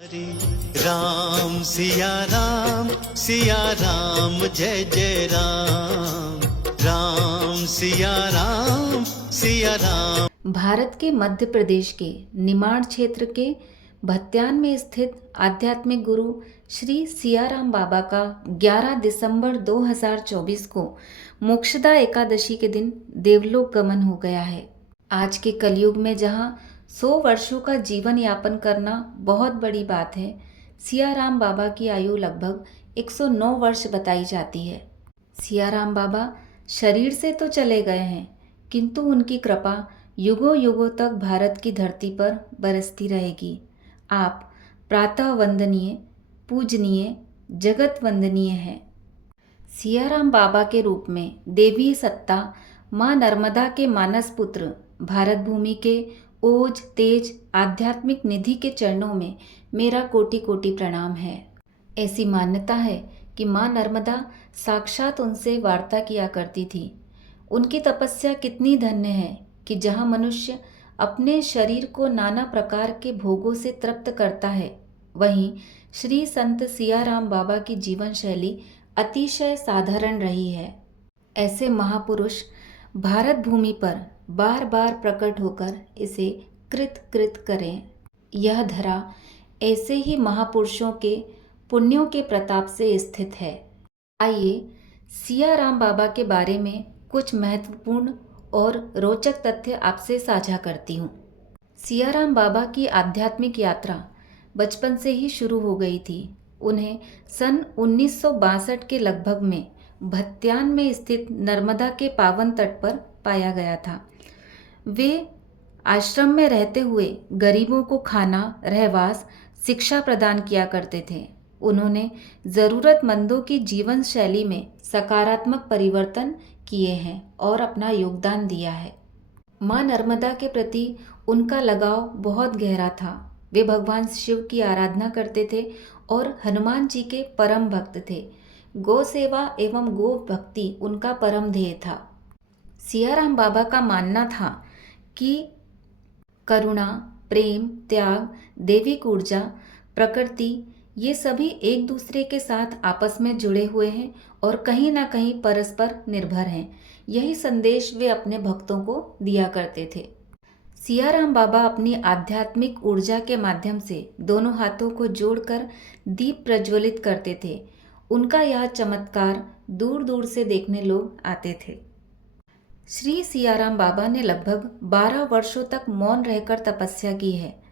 हरे राम सिया राम जय जय राम। राम सिया राम। भारत के मध्य प्रदेश के निमाड़ क्षेत्र के भत्यान में स्थित आध्यात्मिक गुरु श्री सियाराम बाबा का 11 दिसंबर 2024 को मोक्षदा एकादशी के दिन देवलोक गमन हो गया है। आज के कलयुग में जहाँ 100 वर्षों का जीवन यापन करना बहुत बड़ी बात है, सियाराम बाबा की आयु लगभग 109 वर्ष बताई जाती है। सियाराम बाबा शरीर से तो चले गए हैं, किंतु उनकी कृपा युगों युगों तक भारत की धरती पर बरसती रहेगी। आप प्रातः वंदनीय, पूजनीय, जगत वंदनीय हैं। सियाराम बाबा के रूप में देवी सत्ता माँ नर्मदा के मानस पुत्र भारत भूमि के ओज तेज आध्यात्मिक निधि के चरणों में मेरा कोटि कोटि प्रणाम है। ऐसी मान्यता है कि माँ नर्मदा साक्षात उनसे वार्ता किया करती थी। उनकी तपस्या कितनी धन्य है कि जहाँ मनुष्य अपने शरीर को नाना प्रकार के भोगों से तृप्त करता है, वहीं श्री संत सियाराम बाबा की जीवन शैली अतिशय साधारण रही है। ऐसे महापुरुष भारत भूमि पर बार बार प्रकट होकर इसे कृत कृत करें। यह धरा ऐसे ही महापुरुषों के पुण्यों के प्रताप से स्थित है। आइए सियाराम बाबा के बारे में कुछ महत्वपूर्ण और रोचक तथ्य आपसे साझा करती हूँ। सियाराम बाबा की आध्यात्मिक यात्रा बचपन से ही शुरू हो गई थी। उन्हें सन 1962 के लगभग में भत्यान में स्थित नर्मदा के पावन तट पर पाया गया था। वे आश्रम में रहते हुए गरीबों को खाना, रहवास, शिक्षा प्रदान किया करते थे। उन्होंने ज़रूरतमंदों की जीवन शैली में सकारात्मक परिवर्तन किए हैं और अपना योगदान दिया है। माँ नर्मदा के प्रति उनका लगाव बहुत गहरा था। वे भगवान शिव की आराधना करते थे और हनुमान जी के परम भक्त थे। गौ सेवा एवं गो भक्ति उनका परम ध्येय था। सियाराम बाबा का मानना था कि करुणा, प्रेम, त्याग, दैविक ऊर्जा, प्रकृति ये सभी एक दूसरे के साथ आपस में जुड़े हुए हैं और कहीं ना कहीं परस्पर निर्भर हैं। यही संदेश वे अपने भक्तों को दिया करते थे। सियाराम बाबा अपनी आध्यात्मिक ऊर्जा के माध्यम से दोनों हाथों को जोड़कर दीप प्रज्वलित करते थे। उनका यह चमत्कार दूर दूर से देखने लोग आते थे। श्री सियाराम बाबा ने लगभग 12 वर्षों तक मौन रहकर तपस्या की है,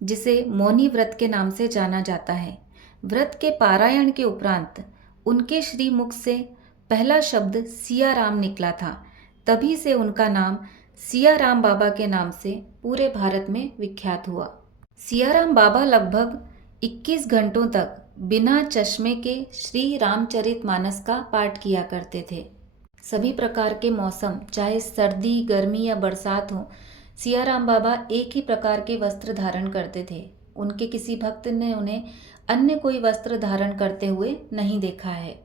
जिसे मौनी व्रत के नाम से जाना जाता है। व्रत के पारायण के उपरांत उनके श्रीमुख से पहला शब्द सियाराम निकला था। तभी से उनका नाम सियाराम बाबा के नाम से पूरे भारत में विख्यात हुआ। सियाराम बाबा लगभग 21 घंटों तक बिना चश्मे के श्री रामचरितमानस का पाठ किया करते थे। सभी प्रकार के मौसम, चाहे सर्दी, गर्मी या बरसात हो, सियाराम बाबा एक ही प्रकार के वस्त्र धारण करते थे। उनके किसी भक्त ने उन्हें अन्य कोई वस्त्र धारण करते हुए नहीं देखा है।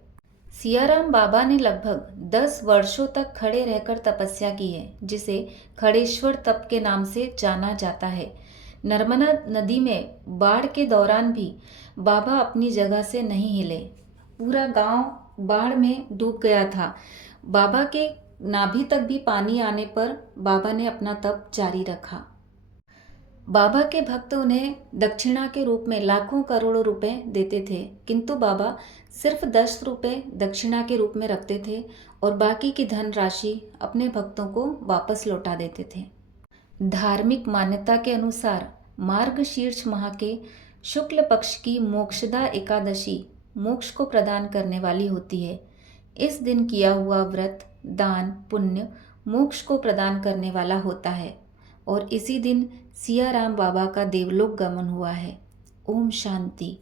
सियाराम बाबा ने लगभग 10 वर्षों तक खड़े रहकर तपस्या की है, जिसे खड़ेश्वर तप के नाम से जाना जाता है। नर्मदा नदी में बाढ़ के दौरान भी बाबा अपनी जगह से नहीं हिले। पूरा गांव बाढ़ में डूब गया था। बाबा के नाभि तक भी पानी आने पर बाबा ने अपना तप जारी रखा। बाबा के भक्त उन्हें दक्षिणा के रूप में लाखों करोड़ों रुपए देते थे, किंतु बाबा सिर्फ 10 रुपए दक्षिणा के रूप में रखते थे और बाकी की धनराशि अपने भक्तों को वापस लौटा देते थे। धार्मिक मान्यता के अनुसार मार्गशीर्ष माह के शुक्ल पक्ष की मोक्षदा एकादशी मोक्ष को प्रदान करने वाली होती है। इस दिन किया हुआ व्रत, दान, पुण्य मोक्ष को प्रदान करने वाला होता है और इसी दिन सियाराम बाबा का देवलोक गमन हुआ है। ओम शांति।